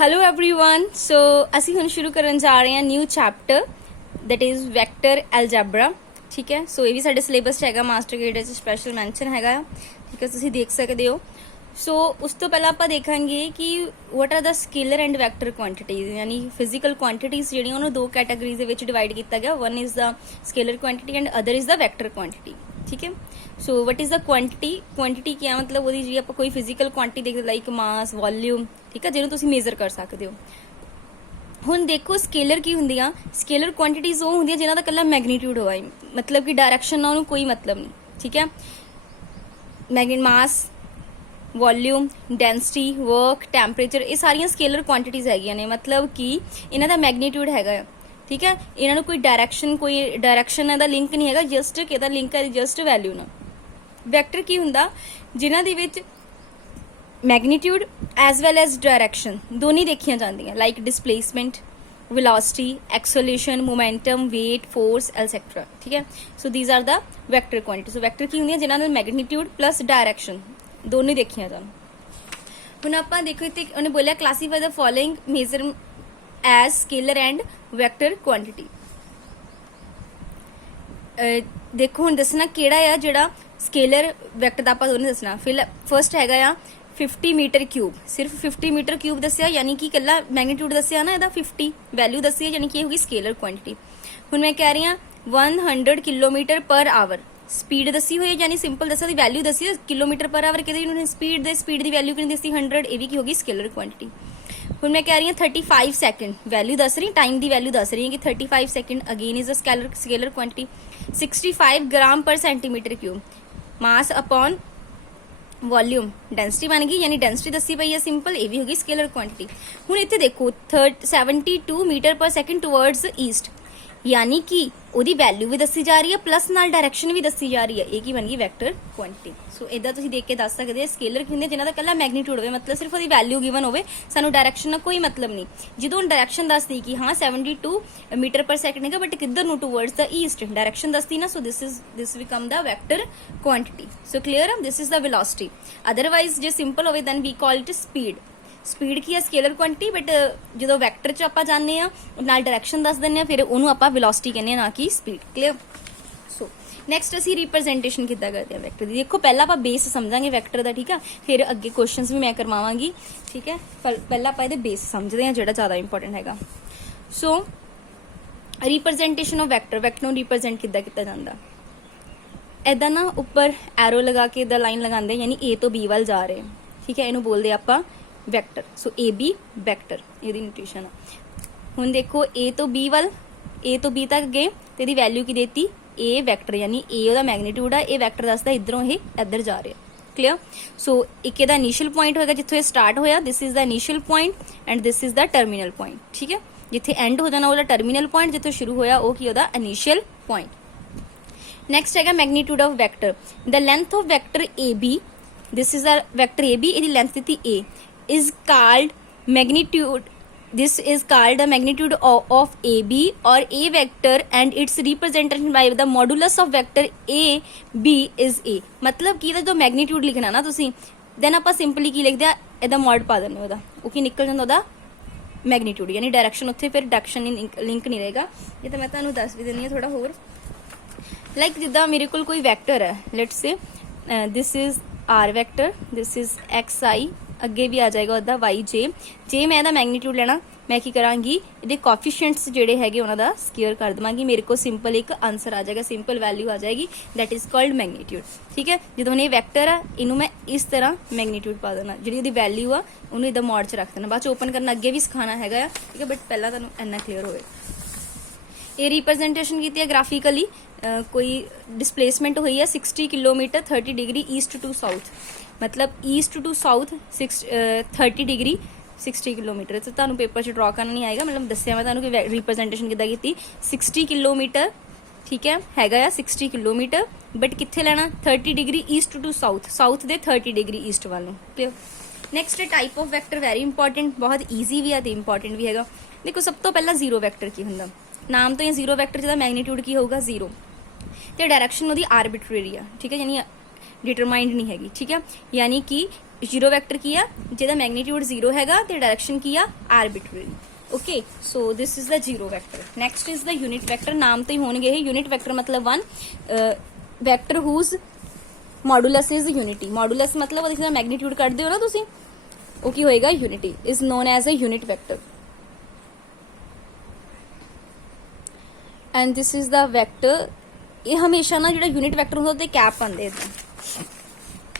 Hello everyone. सो ਅਸੀਂ ਹੁਣ ਸ਼ੁਰੂ ਕਰਨ ਜਾ ਰਹੇ ਹਾਂ new chapter that is vector algebra. ਠੀਕ ਹੈ, ਸੋ ਇਹ ਵੀ ਸਾਡੇ ਸਿਲੇਬਸ 'ਚ ਹੈਗਾ, ਮਾਸਟਰ ਗ੍ਰੇਡ ਵਿੱਚ ਸਪੈਸ਼ਲ ਮੈਂਸ਼ਨ ਹੈਗਾ ਆ। ਠੀਕ ਹੈ, ਤੁਸੀਂ ਦੇਖ ਸਕਦੇ ਹੋ। ਸੋ ਉਸ ਤੋਂ ਪਹਿਲਾਂ ਆਪਾਂ ਦੇਖਾਂਗੇ ਕਿ what are the scaler and vector quantities, ਯਾਨੀ ਫਿਜ਼ੀਕਲ ਕੁਆਂਟੀਟੀਜ਼ ਜਿਹੜੀਆਂ ਉਹਨੂੰ ਦੋ ਕੈਟਾਗਰੀਜ਼ ਦੇ ਵਿੱਚ ਡਿਵਾਈਡ ਕੀਤਾ ਗਿਆ। One is the scaler quantity and other is the vector quantity. ठीक है, so what is the quantity क्या मतलब वो जी आप कोई फिजिकल क्वांटिटी देखते लाइक मास वॉल्यूम, ठीक है, जिन्होंने तुम मेजर कर सकते हो। ਹੁਣ ਦੇਖੋ ਸਕੇਲਰ ਕੀ ਹੁੰਦੀਆਂ, ਸਕੇਲਰ ਕੁਆਂਟੀਟੀਜ਼ ਉਹ ਹੁੰਦੀਆਂ ਜਿਨ੍ਹਾਂ ਦਾ ਇਕੱਲਾ ਮੈਗਨੀਟਿਊਡ ਹੋਵੇ, ਮਤਲਬ ਕਿ ਡਾਇਰੈਕਸ਼ਨ ਨਾਲ ਉਹਨੂੰ ਕੋਈ ਮਤਲਬ ਨਹੀਂ। ਠੀਕ ਹੈ, ਮਾਸ, ਵੋਲਿਊਮ, ਡੈਂਸਿਟੀ, ਵਰਕ, ਟੈਂਪਰੇਚਰ, ਇਹ ਸਾਰੀਆਂ ਸਕੇਲਰ ਕੁਆਂਟੀਟੀਜ਼ ਹੈਗੀਆਂ ਨੇ, ਮਤਲਬ ਕਿ ਇਹਨਾਂ ਦਾ ਮੈਗਨੀਟਿਊਡ ਹੈਗਾ ਆ। ਠੀਕ ਹੈ, ਇਹਨਾਂ ਨੂੰ ਕੋਈ ਡਾਇਰੈਕਸ਼ਨ ਦਾ ਲਿੰਕ ਨਹੀਂ ਹੈਗਾ, ਜਸਟ ਇਹਦਾ ਲਿੰਕ ਹੈ ਜਸਟ ਵੈਲਿਊ ਨਾਲ। ਵੈਕਟਰ ਕੀ ਹੁੰਦਾ, ਜਿਨ੍ਹਾਂ ਦੇ ਵਿੱਚ magnitude as well as direction ਦੋਨੀ ਦੇਖੀਆਂ ਜਾਂਦੀਆਂ, like displacement, velocity, acceleration, momentum, weight, force, etc. ठीक है, so these are the vector quantities. So vector ਕੀ ਹੁੰਦੀਆਂ ਜਿਨ੍ਹਾਂ ਦਾ ਮੈਗਨੀਟਿਊਡ ਪਲਸ ਡਾਇਰੈਕਸ਼ਨ ਦੋਨੇ ਦੇਖੀਆਂ ਜਾਣ। ਹੁਣ ਆਪਾਂ ਦੇਖੋ ਇੱਥੇ ਉਹਨੇ ਬੋਲਿਆ classify the following measure as scalar and vector quantity. ਦੇਖੋ ਹੁਣ ਦੱਸਣਾ ਕਿਹੜਾ ਆ ਜਿਹੜਾ ਸਕੇਲਰ ਵੈਕਟਰ ਦਾ ਆਪਾਂ ਦੋਨੇ ਦੱਸਣਾ। ਫਿਰ ਫਰਸਟ ਹੈਗਾ ਆ 50 मीटर क्यूब, सिर्फ 50 मीटर क्यूब दसिया, यानी कि कला मैग्नीट्यूड दसिया ना, 50 वैल्यू दसी है, यानी कि होगी स्केलर क्वांटिटी। हुण मैं कह रही हाँ 100 किलोमीटर पर आवर स्पीड दसी हुई है, यानी सिंपल दसा दी वैल्यू दसी है किलोमीटर पर आवर कि स्पीड दी वैल्यू कितनी दसी 100, ये भी की होगी स्केलर क्वांटिटी। हुण मैं कह रही हूँ 35 सेकंड वैल्यू दस रही, टाइम दी वैल्यू दस रही है कि 35 second, again is a scalar quantity. 65 ग्राम पर centimetre cube, mass upon volume, density बन गई, यानी डेंसिटी दसी पई है सिंपल, ये भी होगी स्केलर क्वांटिटी। हुण इत्थे देखो 72 मीटर पर सेकंड टुवर्ड्स ईस्ट, यानी कि ਉਹਦੀ वैल्यू भी दसी जा रही है प्लस नाल डायरेक्शन भी दसी जा रही है, ये की बन गई वैक्टर क्वांटिटी। सो इदा तुसीं देख के दस सकदे स्केलर की हुंदे जिन्हां दा कल्ला मैग्नीट्यूड होवे, मतलब सिर्फ ਉਹਦੀ वैल्यू गिवन होवे, सानू डायरेक्शन नाल कोई मतलब नहीं। ਜਦੋਂ डायरेक्शन दसदी कि हाँ 72 मीटर पर सेकंड है बट किधर नु टुवर्ड्स द ईस्ट, डायरेक्शन दसदी ना, so this become the vector quantity. So clear, this is the velocity. Otherwise जे सिंपल होवे then we call it speed. Speed की है स्केलर क्वांटिटी, बट जो वैक्टर च आपां जाने आ नाल डायरेक्शन दस दिंदे आ, फिर ਉਹਨੂੰ ਆਪਾਂ वेलोसिटी कहने ना कि स्पीड। क्लियर। सो नैक्सट ਅਸੀਂ रिप्रजेंटेशन किद्दां करदे आ वैक्टर दी। देखो पहला ਆਪਾਂ बेस समझांगे वैक्टर ਦਾ, ठीक है, फिर ਅੱਗੇ क्वेश्चंस भी मैं करवावांगी। ठीक है, पहला ਆਪਾਂ ਇਹਦੇ बेस समझदे आ ਜਿਹੜਾ ਜ਼ਿਆਦਾ इंपॉर्टेंट हैगा। सो रिप्रजेंटेशन ऑफ वैक्टर ਨੂੰ रिप्रजेंट किद्दां ਕੀਤਾ ਜਾਂਦਾ, ਇਦਾਂ ਨਾ ਉੱਪਰ ਐਰੋ ਲਗਾ ਕੇ ਇਦਾਂ ਲਾਈਨ ਲਗਾਉਂਦੇ, ਯਾਨੀ A ਤੋਂ B ਵੱਲ ਜਾ ਰਹੇ। ਠੀਕ ਹੈ, ਇਹਨੂੰ ਬੋਲਦੇ ਆਪਾਂ vector. So A B vector, ਇਹਦੀ ਨੋਟੇਸ਼ਨ ਆ। ਹੁਣ ਦੇਖੋ A ਤੋਂ B ਵੱਲ, A ਤੋਂ B ਤੱਕ ਗਏ ਤੇ ਇਹਦੀ ਵੈਲਿਊ ਕੀ ਦੇਤੀ A ਵੈਕਟਰ, ਯਾਨੀ A ਉਹਦਾ ਮੈਗਨੀਟਿਊਡ ਆ, ਇਹ ਵੈਕਟਰ ਦੱਸਦਾ ਇਧਰੋਂ ਇਹ ਇੱਧਰ ਜਾ ਰਿਹਾ। ਕਲੀਅਰ। ਸੋ ਇੱਕ ਇਹਦਾ ਇਨੀਸ਼ੀਅਲ ਪੁਆਇੰਟ ਹੋਏਗਾ ਜਿੱਥੋਂ ਇਹ ਸਟਾਰਟ ਹੋਇਆ, ਦਿਸ is the initial point and this is the terminal point. ਠੀਕ ਹੈ, ਜਿੱਥੇ ਐਂਡ ਹੋ ਜਾਣਾ ਉਹਦਾ ਟਰਮੀਨਲ ਪੁਆਇੰਟ, ਜਿੱਥੋਂ ਸ਼ੁਰੂ ਹੋਇਆ ਉਹ ਕੀ ਉਹਦਾ ਇਨੀਸ਼ੀਅਲ ਪੁਆਇੰਟ। ਨੈਕਸਟ ਹੈਗਾ magnitude of vector. The length of vector A B, this is the vector A B, ਇਹਦੀ ਲੈਂਥ ਦਿੱਤੀ A, is called magnitude, this is called the magnitude of AB or A vector and its representation by the modulus of vector A B is A। मतलब कि ਇਹਦਾ ਜੋ magnitude ਲਿਖਣਾ ਨਾ ਤੁਸੀਂ, then ਆਪਾਂ ਸਿੰਪਲੀ ਕੀ ਲਿਖਦੇ ਆ, ਇਹਦਾ ਮੋਡ ਪਾ ਦਿੰਦੇ ਉਹਦਾ, ਉਹ ਕੀ ਨਿਕਲ ਜਾਂਦਾ ਉਹਦਾ ਮੈਗਨੀਟਿਊਡ, ਯਾਨੀ ਡਾਇਰੈਕਸ਼ਨ ਉੱਥੇ ਫਿਰ ਡਾਇਰੈਕਸ਼ਨ ਲਿੰਕ ਨਹੀਂ ਰਹੇਗਾ। ਇਹ ਤਾਂ ਮੈਂ ਤੁਹਾਨੂੰ ਦੱਸ ਵੀ ਦਿੰਦੀ ਹਾਂ ਥੋੜਾ ਹੋਰ। ਲਾਈਕ ਜਿੱਦਾਂ ਮੇਰੇ ਕੋਲ ਕੋਈ ਵੈਕਟਰ ਹੈ, let's say this is R vector, this is XI, ਅੱਗੇ ਵੀ ਆ ਜਾਏਗਾ ਉਹਦਾ ਵਾਈ ਜੇ ਮੈਂ ਇਹਦਾ ਮੈਗਨੀਟਿਊਡ ਲੈਣਾ, ਮੈਂ ਕੀ ਕਰਾਂਗੀ, ਇਹਦੇ ਕੋਐਫੀਸ਼ੀਐਂਟਸ ਜਿਹੜੇ ਹੈਗੇ ਉਹਨਾਂ ਦਾ ਸਕੁਅਰ ਕਰ ਦਵਾਂਗੀ, ਮੇਰੇ ਕੋਲ ਸਿੰਪਲ ਇੱਕ ਆਨਸਰ ਆ ਜਾਏਗਾ, ਸਿੰਪਲ ਵੈਲਿਊ ਆ ਜਾਏਗੀ, ਦੈਟ ਇਜ਼ ਕਾਲਡ ਮੈਗਨੀਟਿਊਡ। ਠੀਕ ਹੈ, ਜਦੋਂ ਇਹ ਵੈਕਟਰ ਆ ਇਹਨੂੰ ਮੈਂ ਇਸ ਤਰ੍ਹਾਂ ਮੈਗਨੀਟਿਊਡ ਪਾ ਦੇਣਾ, ਜਿਹੜੀ ਉਹਦੀ ਵੈਲਿਊ ਆ ਉਹਨੂੰ ਇਹਦਾ ਮੋਡ 'ਚ ਰੱਖ ਦੇਣਾ, ਬਾਅਦ 'ਚ ਓਪਨ ਕਰਨਾ ਅੱਗੇ ਵੀ ਸਿਖਾਉਣਾ ਹੈਗਾ ਆ। ਠੀਕ ਹੈ, ਬਟ ਪਹਿਲਾਂ ਤੁਹਾਨੂੰ ਇੰਨਾ ਕਲੀਅਰ ਹੋਵੇ। ਇਹ ਰਿਪਰੈਜ਼ੈਂਟੇਸ਼ਨ ਕੀਤੀ ਹੈ ਗ੍ਰਾਫਿਕਲੀ, ਕੋਈ ਡਿਸਪਲੇਸਮੈਂਟ ਹੋਈ ਹੈ 60 kilometre 30 degree east to south, मतलब east to south 30 degree 60 kilometre. तो ਤੁਹਾਨੂੰ पेपर 'ਚ ड्रॉ करना नहीं आएगा, मतलब दसिया मैं ਤੁਹਾਨੂੰ कि रिप्रजेंटेशन किद्दां कीती 60 किलोमीटर। ठीक है, हैगा 60 किलोमीटर, बट कित्थे लेना 30 डिग्री ईस्ट टू साउथ दे 30 डिग्री ईस्ट वाल नूं। Clear. Next type of vector very important, बहुत ईजी भी है तो इंपॉर्टेंट भी हैगा। देखो सब तो पहला जीरो वैक्टर की हुंदा, नाम तो ये जीरो वैक्टर जिहदा मैग्नीट्यूड की होगा जीरो, ते डायरेक्शन ਉਹਦੀ आर्बिट्रेरी है। ठीक है, यानी डिटरमाइंड नहीं हैगी। ठीक है, यानी कि जीरो वैक्टर की आ जिहदा मैग्नीट्यूड 0 हैगा ते डायरेक्शन की आ arbitrary. Okay, so this is the zero vector. Next is the unit vector. नाम तो ही होणगे ये। यूनिट वैक्टर मतलब one vector whose modulus is unity. Modulus मतलब जिसका मैग्नीट्यूड कटदे हो ना तुसी, वो की होएगा unity, is known as a unit vector. And this is the vector. ये हमेशा ना जो यूनिट वैक्टर होंदा ते कैप आंदे इदां।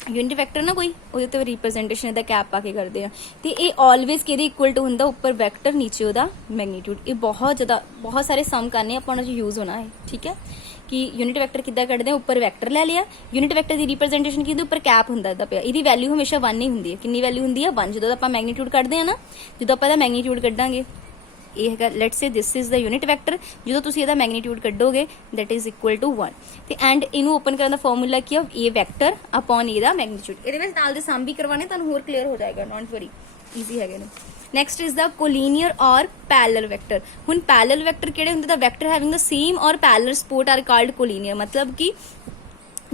यूनिट वैक्टर ना कोई ਉਹਦੇ ਤੇ रिप्रजेंटेशन ਇਹਦਾ कैप पा के करते हैं तो ये ऑलवेज किहदे इक्वल टू ਹੁੰਦਾ, ਉੱਪਰ वैक्टर नीचे ਉਹਦਾ मैग्नीट्यूड। ये बहुत ज्यादा बहुत सारे सम करने ਆਪਾਂ ਨੂੰ यूज होना है। ठीक है कि यूनिट वैक्टर किद्दां कढदे, ਉੱਪਰ वैक्टर ले लिया, यूनिट वैक्टर ਦੀ रिप्रजेंटेशन ਕਿਹਦੇ ਉੱਪਰ कैप ਹੁੰਦਾ ਇਹਦਾ ਪਿਆ, ਇਹਦੀ ਵੈਲਿਊ ਹਮੇਸ਼ਾ 1 ਹੀ ਹੁੰਦੀ ਹੈ। ਕਿੰਨੀ ਵੈਲਿਊ ਹੁੰਦੀ ਹੈ 1। ਜਦੋਂ ਆਪਾਂ ਮੈਗਨੀਟਿਊਡ ਕੱਢਦੇ ਆ ਨਾ, ਜਦੋਂ ਆਪਾਂ ਇਹਦਾ ਮੈਗਨੀਟਿਊਡ ਕੱਢਾਂਗੇ, ਇਹ ਹੈਗਾ let's say this is the unit vector, ਜਦੋਂ ਤੁਸੀਂ ਇਹਦਾ ਮੈਗਨੀਟਿਊਡ ਕੱਢੋਗੇ ਦੈਟ ਇਜ਼ ਇਕੁਅਲ ਟੂ 1 ਤੇ ਐਂਡ ਇਹਨੂੰ ਓਪਨ ਕਰਨ ਦਾ ਫਾਰਮੂਲਾ ਕੀ ਆ, ਇਹ ਵੈਕਟਰ ਅਪਨ ਇਹਦਾ ਮੈਗਨੀਟਿਊਡ। ਇਹਦੇ ਵਿੱਚ ਨਾਲ ਦੇ ਸਮ ਵੀ ਕਰਵਾਣੇ, ਤੁਹਾਨੂੰ ਹੋਰ ਕਲੀਅਰ ਹੋ ਜਾਏਗਾ, ਡੋਂਟ ਵਰੀ, ਈਜ਼ੀ ਹੈਗੇ ਨੇ। ਨੈਕਸਟ ਇਜ਼ ਦਾ ਕੋਲੀਨੀਅਰ ਔਰ ਪੈਰਲਲ ਵੈਕਟਰ। ਹੁਣ ਪੈਰਲਲ ਵੈਕਟਰ ਕਿਹੜੇ ਹੁੰਦੇ, ਦਾ ਵੈਕਟਰ ਹੈਵਿੰਗ ਦ ਸੇਮ ਔਰ ਪੈਰਲਲ ਸਪੋਰਟ ਆਰ ਕਾਲਡ ਕੋਲੀਨੀਅਰ। ਮਤਲਬ ਕਿ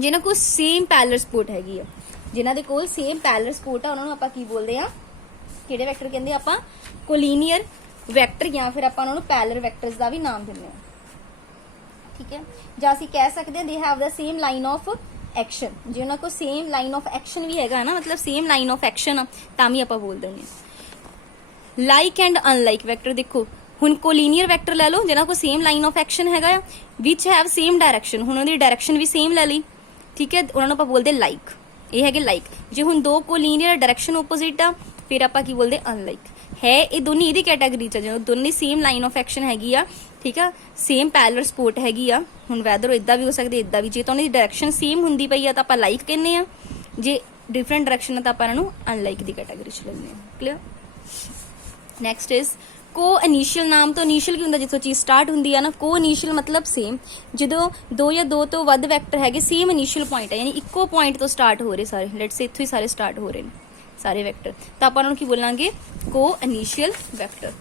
ਜਿਹਨਾਂ ਕੋਲ ਸੇਮ ਪੈਰਲਲ ਸਪੋਰਟ ਹੈਗੀ ਆ, ਜਿਨ੍ਹਾਂ ਦੇ ਕੋਲ ਸੇਮ ਪੈਰਲਲ ਸਪੋਰਟ ਆ, ਉਹਨਾਂ ਨੂੰ ਆਪਾਂ ਕੀ ਬੋਲਦੇ ਆ, ਕਿਹੜੇ ਵੈਕਟਰ ਕਹਿੰਦੇ ਆਪਾਂ, ਕੋਲੀਨੀਅਰ ਵੈਕਟਰ, ਜਾਂ ਫਿਰ ਆਪਾਂ ਉਹਨਾਂ ਨੂੰ ਪੈਰਲਲ ਵੈਕਟਰਸ ਦਾ ਵੀ ਨਾਮ ਦਿੰਦੇ ਆ। ਠੀਕ ਹੈ, ਜਾਂ ਅਸੀਂ ਕਹਿ ਸਕਦੇ ਹਾਂ they have the same line of action. ਜੇ ਉਹਨਾਂ ਕੋਲ ਸੇਮ ਲਾਈਨ ਆਫ ਐਕਸ਼ਨ ਵੀ ਹੈਗਾ ਨਾ, ਮਤਲਬ ਸੇਮ ਲਾਈਨ ਆਫ ਐਕਸ਼ਨ ਆ, ਤਾਂ ਵੀ ਆਪਾਂ ਬੋਲ ਦਿੰਦੇ ਹਾਂ। ਲਾਈਕ ਐਂਡ ਅਨਲਾਈਕ ਵੈਕਟਰ ਦੇਖੋ, ਹੁਣ ਕੋਲੀਨੀਅਰ ਵੈਕਟਰ ਲੈ ਲਓ ਜਿਹਨਾਂ ਕੋਲ ਸੇਮ ਲਾਈਨ ਆਫ ਐਕਸ਼ਨ ਹੈਗਾ ਆ, ਵਿਚ ਹੈਵ ਸੇਮ ਡਾਇਰੈਕਸ਼ਨ, ਹੁਣ ਉਹਦੀ ਡਾਇਰੈਕਸ਼ਨ ਵੀ ਸੇਮ ਲੈ ਲਈ। ਠੀਕ ਹੈ, ਉਹਨਾਂ ਨੂੰ ਆਪਾਂ ਬੋਲਦੇ ਲਾਈਕ, ਇਹ ਹੈਗੇ ਲਾਈਕ। ਜੇ ਹੁਣ ਦੋ ਕੋਲੀਨੀਅਰ ਡਾਇਰੈਕਸ਼ਨ ਆਪੋਜ਼ਿਟ ਆ, ਫਿਰ ਆਪਾਂ ਕੀ ਬੋਲਦੇ ਅਨਲਾਈਕ। ਹੈ ਇਹ ਦੋਨੇ ਇਹਦੀ ਕੈਟਾਗਰੀ ਚ, ਜਦੋਂ ਦੋਨੇ ਸੇਮ ਲਾਈਨ ਆਫ ਐਕਸ਼ਨ ਹੈਗੀ ਆ, ਠੀਕ ਆ, ਸੇਮ ਪੈਰਲਲ ਸਪੋਰਟ ਹੈਗੀ ਆ। ਹੁਣ ਵੈਦਰ ਇਦਾਂ ਵੀ ਹੋ ਸਕਦੀ, ਇਦਾਂ ਵੀ। ਜੇ ਤਾਂ ਉਹਨਾਂ ਦੀ ਡਾਇਰੈਕਸ਼ਨ ਸੇਮ ਹੁੰਦੀ ਪਈ ਆ ਤਾਂ ਆਪਾਂ ਲਾਈਕ ਕਹਿੰਦੇ ਆ, ਜੇ ਡਿਫਰੈਂਟ ਡਾਇਰੈਕਸ਼ਨ ਆ ਤਾਂ ਆਪਾਂ ਇਹਨਾਂ ਨੂੰ ਅਨਲਾਈਕ ਦੀ ਕੈਟਾਗਰੀ ਚ ਲੈਂਦੇ ਆ। ਕਲੀਅਰ। ਨੈਕਸਟ ਇਜ਼ ਕੋ ਇਨੀਸ਼ੀਅਲ। ਨਾਮ ਤੋਂ ਇਨੀਸ਼ੀਅਲ ਕੀ ਹੁੰਦਾ, ਜਿੱਥੋਂ ਚੀਜ਼ ਸਟਾਰਟ ਹੁੰਦੀ ਆ ਨਾ। ਕੋ ਇਨੀਸ਼ੀਅਲ ਮਤਲਬ ਸੇਮ, ਜਦੋਂ ਦੋ ਜਾਂ ਦੋ ਤੋਂ ਵੱਧ ਵੈਕਟਰ ਹੈਗੇ ਸੇਮ ਇਨੀਸ਼ੀਅਲ ਪੁਆਇੰਟ ਹੈ, ਯਾਨੀ ਇੱਕੋ ਪੁਆਇੰਟ ਤੋਂ ਸਟਾਰਟ ਹੋ ਰਹੇ ਸਾਰੇ, ਲੈਟਸ ਸੇ ਇੱਥੋਂ ਹੀ ਸਾਰੇ ਸਟਾਰਟ ਹੋ ਰਹੇ ਨੇ ਸਾਰੇ ਵੈਕਟਰ, ਤਾਂ ਆਪਾਂ ਉਹਨਾਂ ਨੂੰ ਕੀ ਬੋਲਾਂਗੇ, ਕੋ initial vector.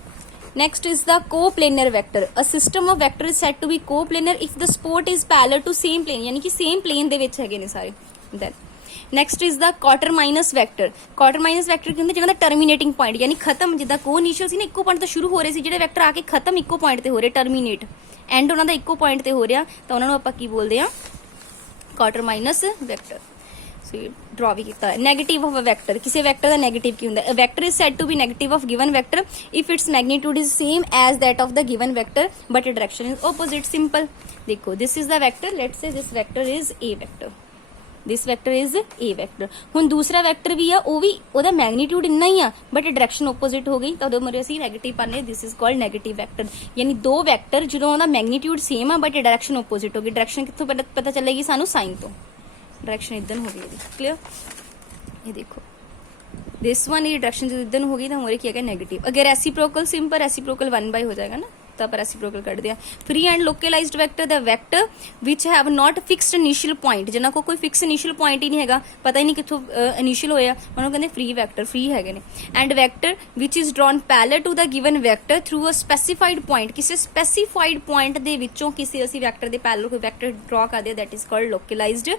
Next is the co-planar vector. A system of vector is said to be co-planar if the support is parallel to same plane, यानी कि same plane ਦੇ ਵਿੱਚ ਹੈਗੇ ਨੇ ਸਾਰੇ। Then next is the quaterminous vector. Quaterminous vector ਕੀ ਹੁੰਦਾ, ਜਿਹਨਾਂ ਦਾ terminating point ਯਾਨੀ ਖਤਮ, ਜਿੱਦਾਂ co-initial ਸੀ ਨਾ, ਇੱਕੋ ਪੁਆਇੰਟ ਤੋਂ ਸ਼ੁਰੂ ਹੋ ਰਹੇ ਸੀ, ਜਿਹੜੇ ਵੈਕਟਰ ਆ ਕੇ ਖਤਮ ਇੱਕੋ ਪੁਆਇੰਟ ਤੇ ਹੋ ਰਹੇ, terminate, end ਉਹਨਾਂ ਦਾ ਇੱਕੋ ਪੁਆਇੰਟ ਤੇ ਹੋ ਰਿਹਾ, ਤਾਂ ਉਹਨਾਂ ਨੂੰ ਆਪਾਂ ਕੀ ਬੋਲਦੇ ਆ, quaterminous vector। ਡਰਾ ਵੀ ਕੀਤਾ ਹੈ। ਨੈਗੇਟਿਵ ਆਫ ਅ ਵੈਕਟਰ, ਕਿਸੇ ਵੈਕਟਰ ਦਾ ਨੈਗੇਟਿਵ ਕੀ ਹੁੰਦਾ, a vector is said to be negative of given vector if its magnitude is same as that of the given vector but direction is opposite. Simple ਦੇਖੋ, this is the vector, let's say this vector is A vector, this vector is A vector. ਹੁਣ ਦੂਸਰਾ vector ਵੀ ਆ, ਉਹ ਵੀ ਉਹਦਾ magnitude ਇੰਨਾ ਹੀ ਆ but direction opposite ਹੋ ਗਈ, ਤਾਂ ਉਹਦੇ ਮਰੇ ਅਸੀਂ ਨੈਗੇਟਿਵ ਪਾਣੇ, this is called negative vector. ਯਾਨੀ ਦੋ ਵੈਕਟਰ ਜਦੋਂ ਉਹਦਾ ਮੈਗਨੀਟਿਊਡ ਸੇਮ ਆ ਬਟ ਡਾਇਰੈਕਸ਼ਨ ਆਪੋਜ਼ਿਟ ਹੋ ਗਈ। ਡਾਇਰੈਕਸ਼ਨ ਕਿੱਥੋਂ ਪਤਾ ਚੱਲੇਗੀ ਸਾਨੂੰ, ਸਾਈਨ ਤੋਂ। डायरेक्शन इधर हो गई, क्लियर। ये देखो दिस वन, ये डायरेक्शन जो इधर हो गई तो हमारे क्या है नेगेटिव। अगर रेसिप्रोकल, सिंपल रेसिप्रोकल 1/, हो जाएगा ना, तब रेसिप्रोकल कर दिया। Free and localised vector, the vector which have not fixed initial point, जिन्हां को कोई फिक्स इनिशियल पॉइंट ही नहीं हैगा, पता ही नहीं कित्थों इनिशियल होया, उन्होंने कहते फ्री वेक्टर, फ्री हैगे ने। And vector which is drawn parallel to the given vector through a specified point, किसी स्पेसिफाइड पॉइंट दे विचों किसी असी वेक्टर दे पैरेलल कोई वेक्टर ड्रॉ कर दिया, that is called localised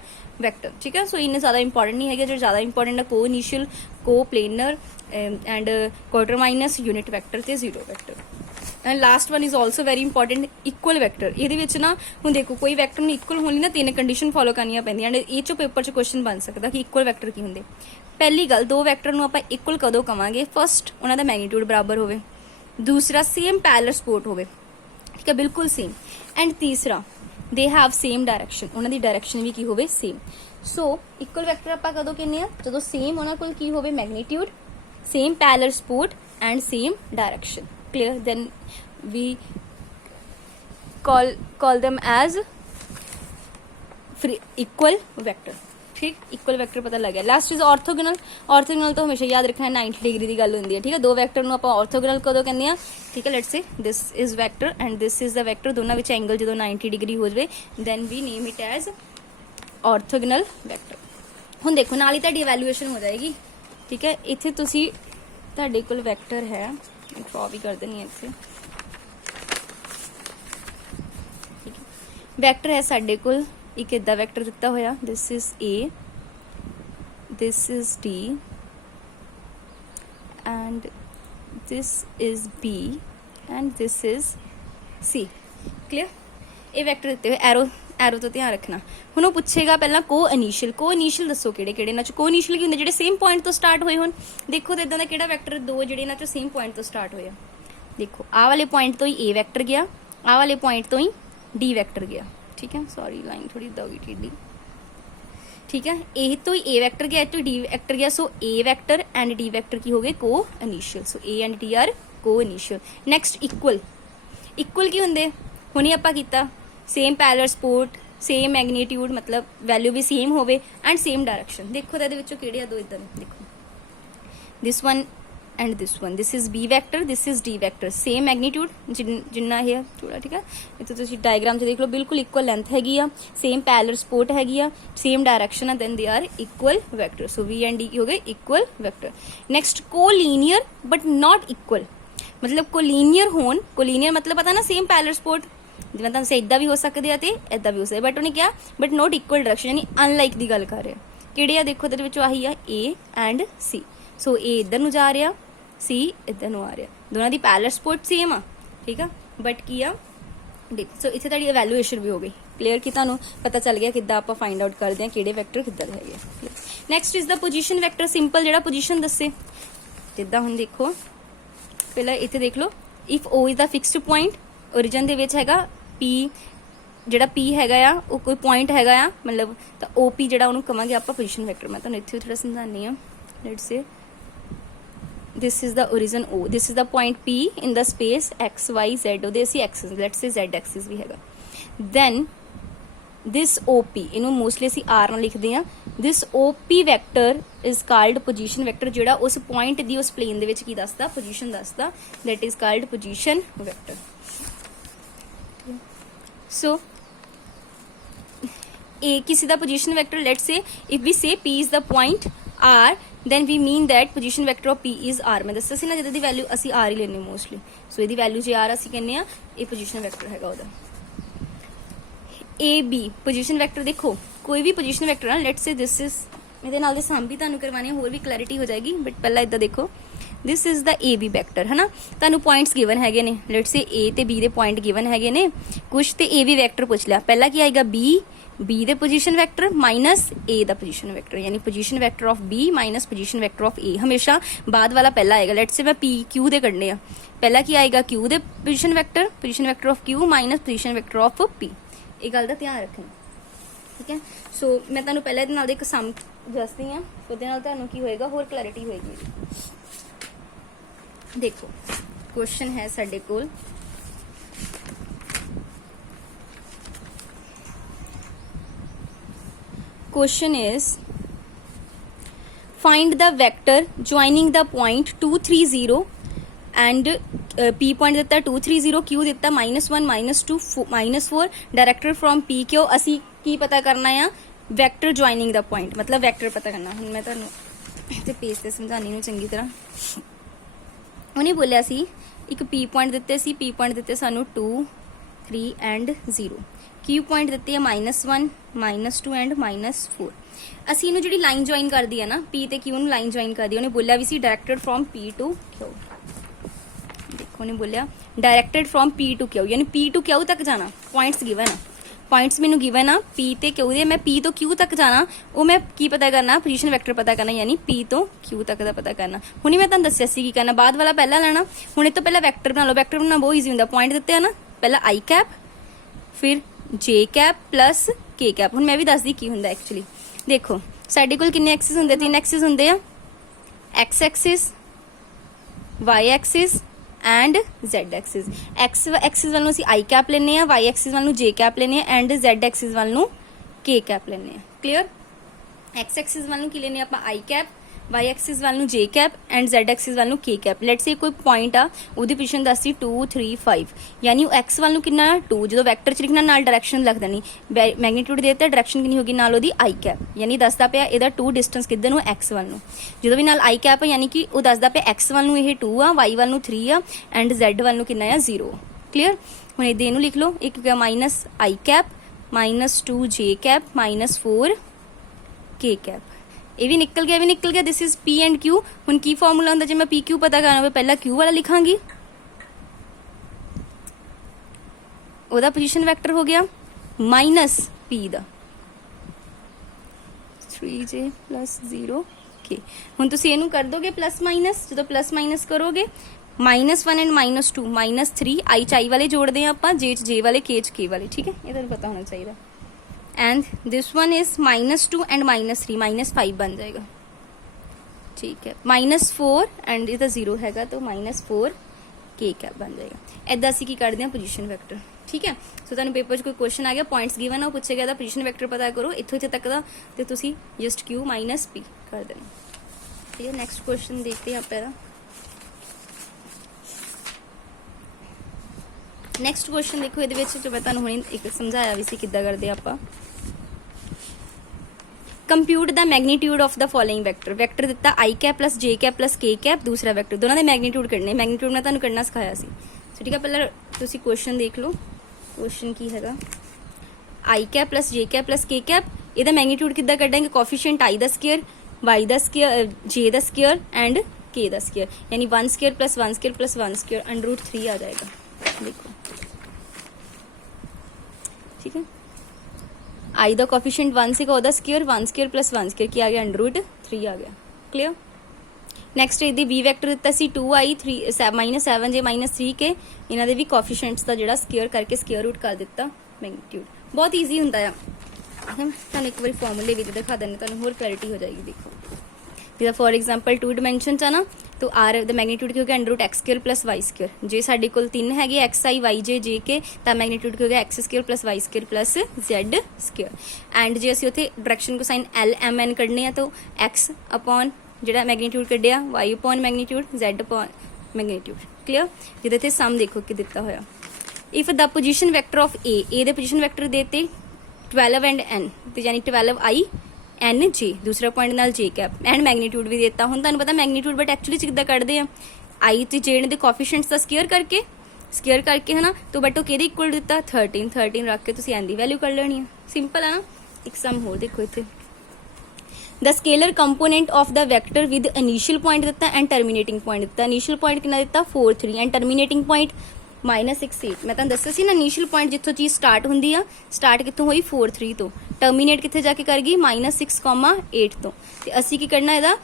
vector. ठीक है, सो इन्ने ज्यादा इंपॉर्टेंट नहीं है, जो ज्यादा इंपॉर्टेंट है को इनिशियल, को प्लेनर एंड क्वार्टरमाइनस, यूनिट वेक्टर ते zero vector. And last one is also very important, equal vector. ये ना हम देखो कोई वैक्टर में इक्वल होने ना 3 कंडीशन फॉलो करनी पैंदियां ने, ये चो पेपर च क्वेश्चन बन सकता कि इक्वल वैक्टर की होंगे। पहली गल, दो वैक्टर नूं आपां इक्वल कदों कवांगे, फर्स्ट उन्हां दा मैग्नीट्यूड बराबर होवे, दूसरा सेम पैरेलल सपोर्ट होवे, ठीक है बिल्कुल सेम, एंड तीसरा दे हैव सेम डायरेक्शन, उन्हां दी डायरेक्शन भी की होवे सेम। सो इक्वल वैक्टर आपां कदों कहने आ, जदों सेम उन्हां कोल की होवे magnitude, same parallel support and same direction. Clear, then we call them as free equal vector। ठीक, इक्वल वैक्टर पता लग गया। Last is orthogonal. ऑर्थोगोनल तो हमेशा याद रखना है 90 डिग्री की गल होंदी है, ठीक है। दो वैक्टर नूं आपां ऑर्थोगोनल कदों कहंदे आ, ठीक है। Let's say this is vector and this is the vector, दोनों विच एंगल जदों 90 डिग्री हो जाए then we name it as orthogonal vector. हुण देखो नाल ही तुहाडी इवैल्यूएशन हो जाएगी, ठीक है। इत्थे तुसीं तुहाडे कोल वैक्टर है, ड्रॉ भी कर देनी है इत्थे, ठीक है। वैक्टर है साडे कोल एक इदा वैक्टर दिता होया, this is a, this is D and this is B and this is C। clear? ਇਹ ਵੈਕਟਰ ਦਿੱਤੇ ਹੋਏ ਐਰੋ ਤੋਂ ਧਿਆਨ ਰੱਖਣਾ। ਹੁਣ ਉਹ ਪੁੱਛੇਗਾ ਪਹਿਲਾਂ ਕੋ ਇਨੀਸ਼ੀਅਲ ਦੱਸੋ ਕਿਹੜੇ ਕਿਹੜੇ ਇਹਨਾਂ ਚ ਕੋ ਇਨੀਸ਼ੀਅਲ ਕੀ ਹੁੰਦੇ ਜਿਹੜੇ ਸੇਮ ਪੁਆਇੰਟ ਤੋਂ ਸਟਾਰਟ ਹੋਏ ਹੋਣ। ਦੇਖੋ ਤਾਂ ਇਦਾਂ ਦਾ ਕਿਹੜਾ ਵੈਕਟਰ ਦੋ ਜਿਹੜੇ ਇਹਨਾਂ ਚੋਂ ਸੇਮ ਪੁਆਇੰਟ ਤੋਂ ਸਟਾਰਟ ਹੋਏ ਆ। ਦੇਖੋ ਆਹ ਵਾਲੇ ਪੁਆਇੰਟ ਤੋਂ ਹੀ A ਵੈਕਟਰ ਗਿਆ, ਆਹ ਵਾਲੇ ਪੁਆਇੰਟ ਤੋਂ ਹੀ D ਵੈਕਟਰ ਗਿਆ। ਠੀਕ ਹੈ, ਸੌਰੀ ਲਾਈਨ ਥੋੜੀ ਇਦਾਂ ਹੋ ਗਈ ਟੇਢੀ। ਠੀਕ ਹੈ, ਇਹ ਤੋਂ ਹੀ A ਵੈਕਟਰ ਗਿਆ, ਇਹ ਤੋਂ D ਵੈਕਟਰ ਗਿਆ। So A vector and D vector ਕੀ ਹੋ ਗਏ coinitial. So A and D are coinitial. Next equal ਕੀ ਹੁੰਦੇ ਹੁਣੇ ਆਪਾਂ ਕੀਤਾ same parallel support same magnitude ਮਤਲਬ ਵੈਲਿਊ ਵੀ ਸੇਮ ਹੋਵੇ ਐਂਡ ਸੇਮ ਡਾਇਰੈਕਸ਼ਨ। ਦੇਖੋ ਤਾਂ ਇਹਦੇ ਵਿੱਚੋਂ ਕਿਹੜੇ ਆ ਦੋ ਇਦਾਂ ਦੇ। ਦੇਖੋ this one and this one, this is B vector, this is D vector, same magnitude ਜਿੰਨਾ ਇਹ ਥੋੜਾ। ਠੀਕ ਹੈ, ਇੱਥੇ ਤੁਸੀਂ ਡਾਇਗਰਾਮ 'ਚ ਦੇਖ ਲਓ ਬਿਲਕੁਲ ਇਕੁਅਲ ਲੈਂਥ ਹੈਗੀ ਆ, ਸੇਮ ਪੈਰਲਲ ਸਪੋਰਟ ਹੈਗੀ ਆ, ਸੇਮ ਡਾਇਰੈਕਸ਼ਨ ਆ, then they are equal vector. So V and D ਕੀ ਹੋ ਗਏ equal vector. Next collinear but not equal, ਮਤਲਬ ਕੋਲੀਨੀਅਰ ਹੋਣ, ਕੋਲੀਨੀਅਰ ਮਤਲਬ ਪਤਾ ਨਾ ਸੇਮ ਪੈਰਲਲ ਸਪੋਰਟ, ਜਿਵੇਂ ਤਾਂ ਇਦਾਂ ਵੀ ਹੋ ਸਕਦੇ ਆ ਤੇ ਇਦਾਂ ਵੀ ਹੋ ਸਕਦੇ, ਬਟ ਉਹਨੇ ਕਿਹਾ ਬਟ ਨੋਟ ਇਕੁਅਲ ਡਾਇਰੈਕਸ਼ਨ ਯਾਨੀ ਅਨਲਾਈਕ ਦੀ ਗੱਲ ਕਰ ਰਿਹਾ। ਕਿਹੜੇ ਆ ਦੇਖੋ ਇਹਦੇ ਵਿੱਚੋਂ ਆਹੀ ਆ A and C। So A ਇੱਧਰ ਨੂੰ ਜਾ ਰਿਹਾ, C ਇੱਧਰ ਨੂੰ ਆ ਰਿਹਾ, ਦੋਨਾਂ ਦੀ ਪੈਰਲਲ ਸਪੋਰਟ ਸੇਮ ਆ। ਠੀਕ ਆ, ਬਟ ਕੀ ਆ ਦੇਖੋ। ਸੋ ਇੱਥੇ ਤੁਹਾਡੀ ਇਵੈਲੂਏਸ਼ਨ ਵੀ ਹੋ ਗਈ ਕਲੀਅਰ ਕਿ ਤੁਹਾਨੂੰ ਪਤਾ ਚੱਲ ਗਿਆ ਕਿੱਦਾਂ ਆਪਾਂ ਫਾਈਂਡ ਆਊਟ ਕਰਦੇ ਹਾਂ ਕਿਹੜੇ ਵੈਕਟਰ ਕਿੱਦਾਂ ਦੇ ਹੈਗੇ। Next is the position vector, simple ਜਿਹੜਾ ਪੋਜੀਸ਼ਨ ਦੱਸੇ। ਜਿੱਦਾਂ ਹੁਣ ਦੇਖੋ ਪਹਿਲਾਂ ਇੱਥੇ ਦੇਖ ਲਓ, if O is the fixed point, origin ਦੇ ਵਿੱਚ ਹੈਗਾ P, ਜਿਹੜਾ P ਹੈਗਾ ਆ ਉਹ ਕੋਈ ਪੁਆਇੰਟ ਹੈਗਾ ਆ ਮਤਲਬ, ਤਾਂ OP ਜਿਹੜਾ ਉਹਨੂੰ ਕਵਾਂਗੇ ਆਪਾਂ ਪੋਜੀਸ਼ਨ ਵੈਕਟਰ। ਮੈਂ ਤੁਹਾਨੂੰ ਇੱਥੇ ਥੋੜਾ ਸਮਝਾਉਂਦੀ ਆ। Let's say this is the origin O, this is the point P in the space x y z, ਉਹਦੇ ਅਸੀਂ axis let's say z axis ਵੀ ਹੈਗਾ। then this OP ਇਹਨੂੰ ਮੋਸਟਲੀ ਅਸੀਂ R ਨਾਲ ਲਿਖਦੇ ਆ। this OP vector is called position vector, ਜਿਹੜਾ ਉਸ ਪੁਆਇੰਟ ਦੀ ਉਸ ਪਲੇਨ ਦੇ ਵਿੱਚ ਕੀ ਦੱਸਦਾ ਪੋਜੀਸ਼ਨ ਦੱਸਦਾ, that is called position vector। so A ਕਿਸੇ ਦਾ position vector, let's say if we say P is the point R, then we mean that position vector of P is R। ਮੈਂ ਦੱਸਿਆ ਸੀ ਨਾ ਜਿਹਦੀ ਵੈਲਿਊ ਅਸੀਂ R ਹੀ ਲੈਣੀ mostly. ਸੋ ਇਹਦੀ value ਜੇ R ਅਸੀਂ ਕਹਿੰਦੇ ਆ ਇਹ ਪੋਜੀਸ਼ਨ ਵੈਕਟਰ ਹੈਗਾ ਉਹਦਾ। AB ਪੋਜੀਸ਼ਨ ਵੈਕਟਰ, ਦੇਖੋ ਕੋਈ ਵੀ ਪੋਜੀਸ਼ਨ ਵੈਕਟਰ ਨਾ, ਲੈਟਸ ਸੇ ਦਿਸ ਇਜ਼, ਇਹਦੇ ਨਾਲ ਦੇ ਸਮ ਵੀ ਤੁਹਾਨੂੰ ਕਰਵਾਉਣੇ ਹੋਰ ਵੀ ਕਲੈਰਿਟੀ ਹੋ ਜਾਏਗੀ, ਬਟ ਪਹਿਲਾਂ ਇਦਾਂ ਦੇਖੋ this is the AB vector ਹੈ ਨਾ। ਤੁਹਾਨੂੰ ਪੁਆਇੰਟਸ ਗਿਵਨ ਹੈਗੇ ਨੇ, ਲੈਟਸ ਸੇ A ਤੇ B ਦੇ ਪੁਆਇੰਟ ਗਿਵਨ ਹੈਗੇ ਨੇ ਕੁਛ, ਤੇ AB ਵੈਕਟਰ ਪੁੱਛ ਲਿਆ। ਪਹਿਲਾਂ ਕੀ ਆਏਗਾ B ਦੇ ਪੋਜੀਸ਼ਨ ਵੈਕਟਰ ਮਾਈਨਸ A ਦਾ ਪੋਜੀਸ਼ਨ ਵੈਕਟਰ, ਯਾਨੀ position vector of B minus position vector of A। ਹਮੇਸ਼ਾ ਬਾਅਦ ਵਾਲਾ ਪਹਿਲਾਂ ਆਏਗਾ। ਲੈਟਸ ਸੇ ਮੈਂ PQ ਦੇ ਕੱਢਨੇ ਆ, ਪਹਿਲਾਂ ਕੀ ਆਏਗਾ Q ਦੇ position vector of Q minus position vector of P। ਇਹ ਗੱਲ ਦਾ ਧਿਆਨ ਰੱਖਣਾ। ਠੀਕ ਹੈ, ਸੋ ਮੈਂ ਤੁਹਾਨੂੰ ਪਹਿਲਾਂ ਇਹਦੇ ਨਾਲ ਦੇ ਇੱਕ ਸਮ ਦੱਸਦੀ ਆ, ਉਹਦੇ ਨਾਲ ਤੁਹਾਨੂੰ ਕੀ ਹੋਏਗਾ ਹੋਰ ਕਲੈਰਿਟੀ ਹੋਏਗੀ। ਦੇਖੋ ਕੁਐਸਚਨ ਹੈ ਸਾਡੇ ਕੋਲ, question is find the vector joining the point 2 3 0 and P point ਦਿੱਤਾ 2 3 0, Q ਦਿੱਤਾ -1 -2 -4, ਡਾਇਰੈਕਟਰ ਫਰੋਮ P Q। ਅਸੀਂ ਕੀ ਪਤਾ ਕਰਨਾ ਆ ਵੈਕਟਰ ਜੁਆਇਨਿੰਗ ਦਾ ਪੁਆਇੰਟ, ਮਤਲਬ ਵੈਕਟਰ ਪਤਾ ਕਰਨਾ। ਹੁਣ ਮੈਂ ਤੁਹਾਨੂੰ ਤੇ ਪੇਜ ਤੇ ਸਮਝਾਣੀ ਨੂੰ ਚੰਗੀ ਤਰ੍ਹਾਂ। ਉਹਨੇ ਬੋਲਿਆ ਸੀ ਇੱਕ P ਪੁਆਇੰਟ ਦਿੱਤੇ ਸੀ, P ਪੁਆਇੰਟ ਦਿੱਤੇ ਸਾਨੂੰ 2 3 ਐਂਡ 0, Q ਪੁਆਇੰਟ ਦਿੱਤੀ ਹੈ -1 -2 ਐਂਡ -4। ਅਸੀਂ ਇਹਨੂੰ ਜਿਹੜੀ ਲਾਈਨ ਜੁਆਇਨ ਕਰਦੀ ਹੈ ਨਾ P ਤੇ Q ਨੂੰ ਲਾਈਨ ਜੁਆਇਨ ਕਰਦੀ, ਉਹਨੇ ਬੋਲਿਆ ਵੀ ਸੀ directed from P to Q। ਦੇਖੋ ਉਹਨੇ ਬੋਲਿਆ directed from P to Q, ਯਾਨੀ P to Q ਤੱਕ ਜਾਣਾ। ਪੁਆਇੰਟਸ ਗਿਵਨ ਆ, ਪੁਆਇੰਟਸ ਮੈਨੂੰ ਗਿਵਨ ਆ P ਤੇ Q ਦੇ, ਮੈਂ P ਤੋਂ Q ਤੱਕ ਜਾਣਾ, ਉਹ ਮੈਂ ਕੀ ਪਤਾ ਕਰਨਾ ਪੋਜੀਸ਼ਨ ਵੈਕਟਰ ਪਤਾ ਕਰਨਾ, ਯਾਨੀ P ਤੋਂ Q ਤੱਕ ਦਾ ਪਤਾ ਕਰਨਾ। ਹੁਣੀ ਮੈਂ ਤੁਹਾਨੂੰ ਦੱਸਿਆ ਸੀ ਕੀ ਕਰਨਾ, ਬਾਅਦ ਵਾਲਾ ਪਹਿਲਾਂ ਲੈਣਾ। ਹੁਣ ਇਹ ਤੋਂ ਪਹਿਲਾਂ ਵੈਕਟਰ ਬਣਾ ਲਓ। ਵੈਕਟਰ ਬਣਾਉਣਾ ਬਹੁਤ ਈਜ਼ੀ ਹੁੰਦਾ, ਪੁਆਇੰਟ ਦਿੱਤੇ ਆ ਨਾ, ਪਹਿਲਾਂ I ਕੈਪ ਫਿਰ J cap plus K cap. ਹੁਣ ਮੈਂ ਵੀ ਦੱਸਦੀ ਕੀ ਹੁੰਦਾ ਐਕਚੁਅਲੀ। ਦੇਖੋ ਸਾਡੇ ਕੋਲ ਕਿੰਨੇ ਐਕਸਿਸ ਹੁੰਦੇ, 3 ਐਕਸਿਸ ਹੁੰਦੇ ਆ, X Axis, Y Axis and Z Axis. X Axis ਵੱਲ ਨੂੰ ਅਸੀਂ I ਕੈਪ ਲੈਨੇ ਆ, Y ਐਕਸਿਸ ਵੱਲ ਨੂੰ J ਕੈਪ ਲੈਨੇ ਆ ਐਂਡ Z ਐਕਸਿਸ ਵੱਲ ਨੂੰ K ਕੈਪ ਲੈਨੇ ਆ। ਕਲੀਅਰ? X ਐਕਸਿਸ ਵੱਲ ਨੂੰ ਕੀ ਲੈਨੇ ਆਪਾਂ I ਕੈਪ, Y ਐਕਸਿਸ ਵੱਲ ਨੂੰ J cap and Z axis ਵੱਲ ਨੂੰ K ਕੈਪ। ਲੈਟਸ ਸੇ ਕੋਈ ਪੁਆਇੰਟ ਆ, ਉਹਦੀ ਪੋਜੀਸ਼ਨ ਦੱਸਦੀ 2 3 5, ਯਾਨੀ ਉਹ X ਵੱਲ ਨੂੰ ਕਿੰਨਾ 2, ਜਦੋਂ ਵੈਕਟਰ ਚ ਲਿਖਣਾ ਨਾਲ ਡਾਇਰੈਕਸ਼ਨ ਲਿਖ ਦੇਣੀ, ਮੈਗਨੀਟਿਊਡ ਦੇ ਦਿੱਤਾ, ਡਾਇਰੈਕਸ਼ਨ ਕਿੰਨੀ ਹੋਗੀ ਨਾਲ ਉਹਦੀ I ਕੈਪ, ਯਾਨੀ ਦੱਸਦਾ ਪਿਆ ਇਹਦਾ 2 ਡਿਸਟੈਂਸ ਕਿੱਧਰ ਨੂੰ X ਵੱਲ ਨੂੰ। ਜਦੋਂ ਵੀ ਨਾਲ I ਕੈਪ ਹੈ ਯਾਨੀ ਕਿ ਉਹ ਦੱਸਦਾ ਪਿਆ X ਵੱਲ ਨੂੰ ਇਹ 2 ਆ, Y ਵੱਲ ਨੂੰ 3 ਆ ਐਂਡ Z ਵੱਲ ਨੂੰ ਕਿੰਨਾ ਆ 0। ਕਲੀਅਰ? ਹੁਣ ਇਹਦੇ ਇਹਨੂੰ ਲਿਖ ਲਓ, ਇੱਕ -I cap -2 J cap -4 K cap. ये भी निकल गया, भी निकल गया। This is P and Q. हुण की फॉर्मूला हुंदा जे मैं पी क्यू पता करना होवे, पहला क्यू वाला लिखांगी, ओदा पोजीशन वैक्टर हो गया माइनस पी दा 3j प्लस 0k। हुण तुसीं इहनूं कर दोगे प्लस माइनस, जो प्लस माइनस करोगे -1 एंड -2 -3 आई च आई वाले जोड़ते हैं आप, जे च जे वाले, के च के वाले, ठीक है, ये तुहानूं पता होना चाहिए। And this one is -2 and -3 -5 बन जाएगा, ठीक है, -4 एंड ये तो 0 हैगा तो -4 के कैप बन जाएगा। इदां असीं की करते हैं पोजीशन वैक्टर, ठीक है। सो तुहानूं पेपर 'च कोई क्वेश्चन आ गया, पॉइंट्स गिवन है, पूछे गया पोजीशन वैक्टर पता करो इत्थों इत्थे तक दा, ते तुसीं जस्ट क्यू माइनस पी कर देना, ठीक है। नैक्सट क्वेश्चन देखते हैं आप। नैक्सट क्वेश्चन देखो, ये जो मैं तुहानूं हुणे एक समझाया भी सी किद्दां करदे आपां। Compute the magnitude of the following vector. Vector दिता आई cap plus j cap plus के कैप, दूसरा वैक्टर, दोनों के मैग्नीट्यूड करने। मैग्नीट्यूड मैं तुहानूं करना सिखाया सी, ठीक है। पहले तुसीं क्वेश्चन देख लो, क्वेश्चन की हैगा आई cap plus j cap plus के कैप, इहदा मैग्नीट्यूड किद्दां कड्डांगे, कोफिशिएंट आई दा स्केयर, वाई दा स्केयर, जे दा स्केयर एंड के दा स्केयर, यानी 1 square plus 1 square plus 1 square √3 आ जाएगा, देखो, ठीक है। आई दा कोफिशिएंट 1 से का स्केयर 1 स्केयर प्लस 1 स्केयर की आ गया √3 आ गया, क्लियर। नैक्सट यदि बी वैक्टर दिता सी 2i -7j -3k, इन्हां दे भी कोफिशिएंट्स दा जिहड़ा स्केयर करके स्केयर रूट कर दिता मैग्नीट्यूड। बहुत ईजी हुंदा है, तुहानूं एक बार फॉर्मूले भी दिखा देने, तुहानूं होर क्लैरिटी हो जाएगी। देखो जिदा फॉर एग्जाम्पल 2 डिमेंशन च ना, तो आर द मैग्नीट्यूड की हो गया √x square plus y square, जे साडे कोल 3 हैगे xi yj jk, तां मैग्नीट्यूड की हो गया x square plus y square plus z square. And जे असीं उत्थे डायरैक्शन कोसाइन LMN कढने आ, तो x अपॉन जिहड़ा मैग्नीट्यूड कढिया y upon magnitude z upon magnitude, clear. जिहदे ते सम देखो कि दिता होया, if the position vector of A दे पोजीशन वैक्टर देते 12 एंड n, तो यानी 12i एन जे, दूसरा पॉइंट नाल जे कैप, एंड मैग्नीट्यूड भी देता। हुण तुहानूं पता मैग्नीट्यूड बट एक्चुअली किद्दां कढदे आ, आई ते जे दे कोफिशिएंट्स दा स्केयर करके है ना, तो बट वो किहदे इक्वल दिता 13 रख के तुसीं एन दी वैल्यू कढ लेनी है, सिंपल है ना। एक सम होर देखो इत्थे, the scalar component of the vector with initial point दिता एंड टर्मिनेटिंग पॉइंट दिता। इनिशियल पॉइंट कितना दिता 4 3 एंड टर्मिनेटिंग पॉइंट -6 8। मैं तुहानूं दस्सिया सी ना, इनिशियल पॉइंट जित्थों चीज स्टार्ट हुंदी आ, स्टार्ट कित्थों होई 4 3 तो, टर्मिनेट कित्थे जाके कर गई -6 8 तो। ते असीं की करना इहदा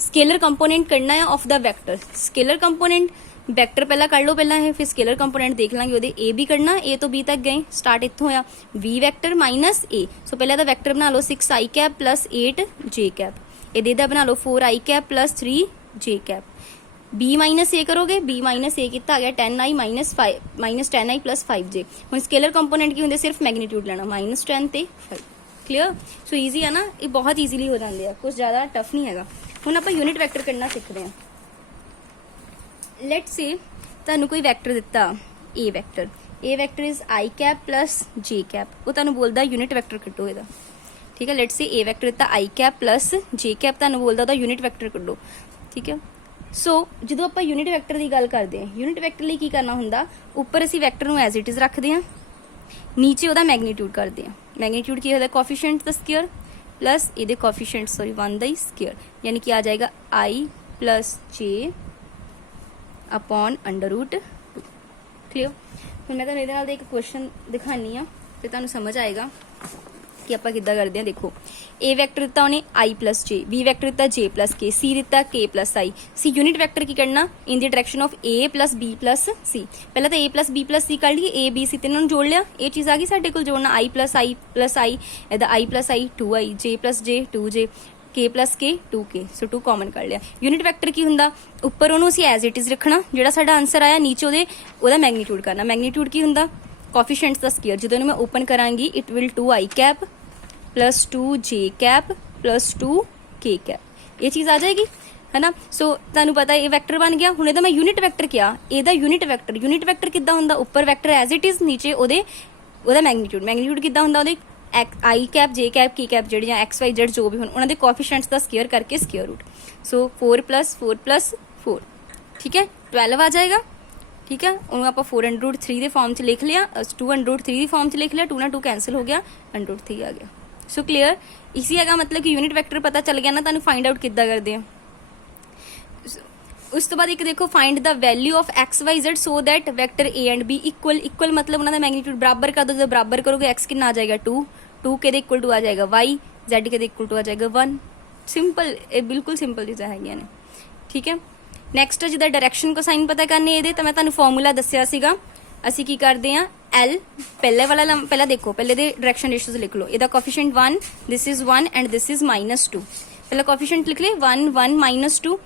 स्केलर कंपोनेंट करना है of the vector. Scalar component vector पहला कर लो, पहला है, फिर स्केलर कंपोनेंट देख लांगे ओदे ए भी करना, ए तो बी तक गए, स्टार्ट इत्थों होया B vector minus A. So पहला दा वैक्टर बना लो 6i cap plus 8j cap, A दा बना लो 4i cap plus 3j cap. B minus A करोगे, बी माइनस ए कितना आ गया 10i minus 10i plus 5j। हुण स्केलर कंपोनेंट की होंदे सिर्फ मैग्नीट्यूड लेना -10 ते 5, क्लियर। सो ईजी है ना, ये बहुत ईजीली हो जाते हैं, कुछ ज़्यादा टफ नहीं है। हुण आपां यूनिट वैक्टर करना सीखते हैं। लेट्स से तुहानूं कोई वैक्टर दिता a vector is i cap plus j cap, वो तुहानूं बोलदा यूनिट वैक्टर कड्डो इहदा, ठीक है। लेट्स से ए वैक्टर दिता आई कैप प्लस जे कैप, तुहानूं बोलदा ओहदा यूनिट वैक्टर कड्डो, ठीक है। सो जो आप यूनिट वैक्टर की गल करते हैं, यूनिट वैक्टर लिए की करना होंगे, उपर असी वैक्टर नूं एज इट इज रखते हैं, नीचे वह मैग्नीट्यूड करते हैं। मैग्नीट्यूड की होता कोफिशिएंट द स्केयर प्लस ये कोफिशिएंट 1 द स्केयर, यानी कि आ जाएगा आई प्लस जे अपॉन √2, क्लियर। फिर मैं तुहानूं इहदे नाल एक क्वेश्चन दिखानी हाँ, फिर तुहानूं समझ आएगा कि आप किद्दां करते हैं। देखो ए वैक्टर दिता उन्हें i plus j, B vector दिता जे प्लस के, सी दिता के प्लस आई। सी यूनिट वैक्टर की करना in the direction of A plus B plus C. पहले तो A plus B plus C कर लिए, ए बी सी तीनों जोड़ लिया, ये चीज़ आ गई साडे कोल जोड़ना आई प्लस आई, इहदा आई प्लस आई 2i, जे प्लस जे 2j, के प्लस के 2k, सो 2 कॉमन कर लिया। यूनिट वैक्टर की हुंदा उपर उन्होंने असीं एज इट इज रखना, जिहड़ा साडा आंसर आया नीचे ओहदा मैग्नीट्यूड करना। मैग्नीट्यूड की हुंदा कोफिशिएंट्स दा स्केयर, जो मैं ओपन करांगी it will 2i cap plus 2j cap plus 2k cap, ये चीज़ आ जाएगी, है ना। सो तुहानूं पता ये वैक्टर बन गया। हुण इहदा मैं यूनिट वैक्टर किया, इहदा यूनिट वैक्टर किद्दां हुंदा, उपर वैक्टर एज इट इज, नीचे ओहदा मैग्नीट्यूड किद्दां हुंदा, ओहदे आई कैप जे कैप की कैप जिहड़ी एक्स वाई जेड जो भी उन्होंने दे कोफिशिएंट्स का स्केयर करके स्केयर रूट। सो 4 + 4 + 4, ठीक है, 12 आ जाएगा, ठीक है। उन्होंने आप 4√3 के फॉर्म च लिख लिया, 2√3 की फॉर्म च लिख लिया, 2 ना 2 कैंसिल हो गया, √3 आ गया। सो क्लीयर इसी हैगा मतलब कि यूनिट वैक्टर पता चल गया ना तुहानू फाइंड आउट किद्दां करदे आ। उस तो बाद एक देखो find the value of X Y Z so that vector A and B equal equal मतलब उन्होंने मैग्नीट्यूड बराबर कर दो। जब बराबर करोगे एक्स कितना आ जाएगा 2 2 के इक्वल टू आ जाएगा वाई जेड के इक्वल टू आ जाएगा 1। सिंपल ये बिल्कुल सिंपल चीज़ां हैगियां ने ठीक है। नैक्सट जिदा डायरैक्शन को साइन पता करने ये तो मैं तुहानू फॉर्मूला दस्सिया सीगा असीं की करते हैं एल पहले वाला पहला देखो पहले दे डायरैक्शन रेशियोज लिख लो इहदा coefficient 1 this is 1 and this is -2 पहला कोफिशिएंट लिख ले 1 1 -2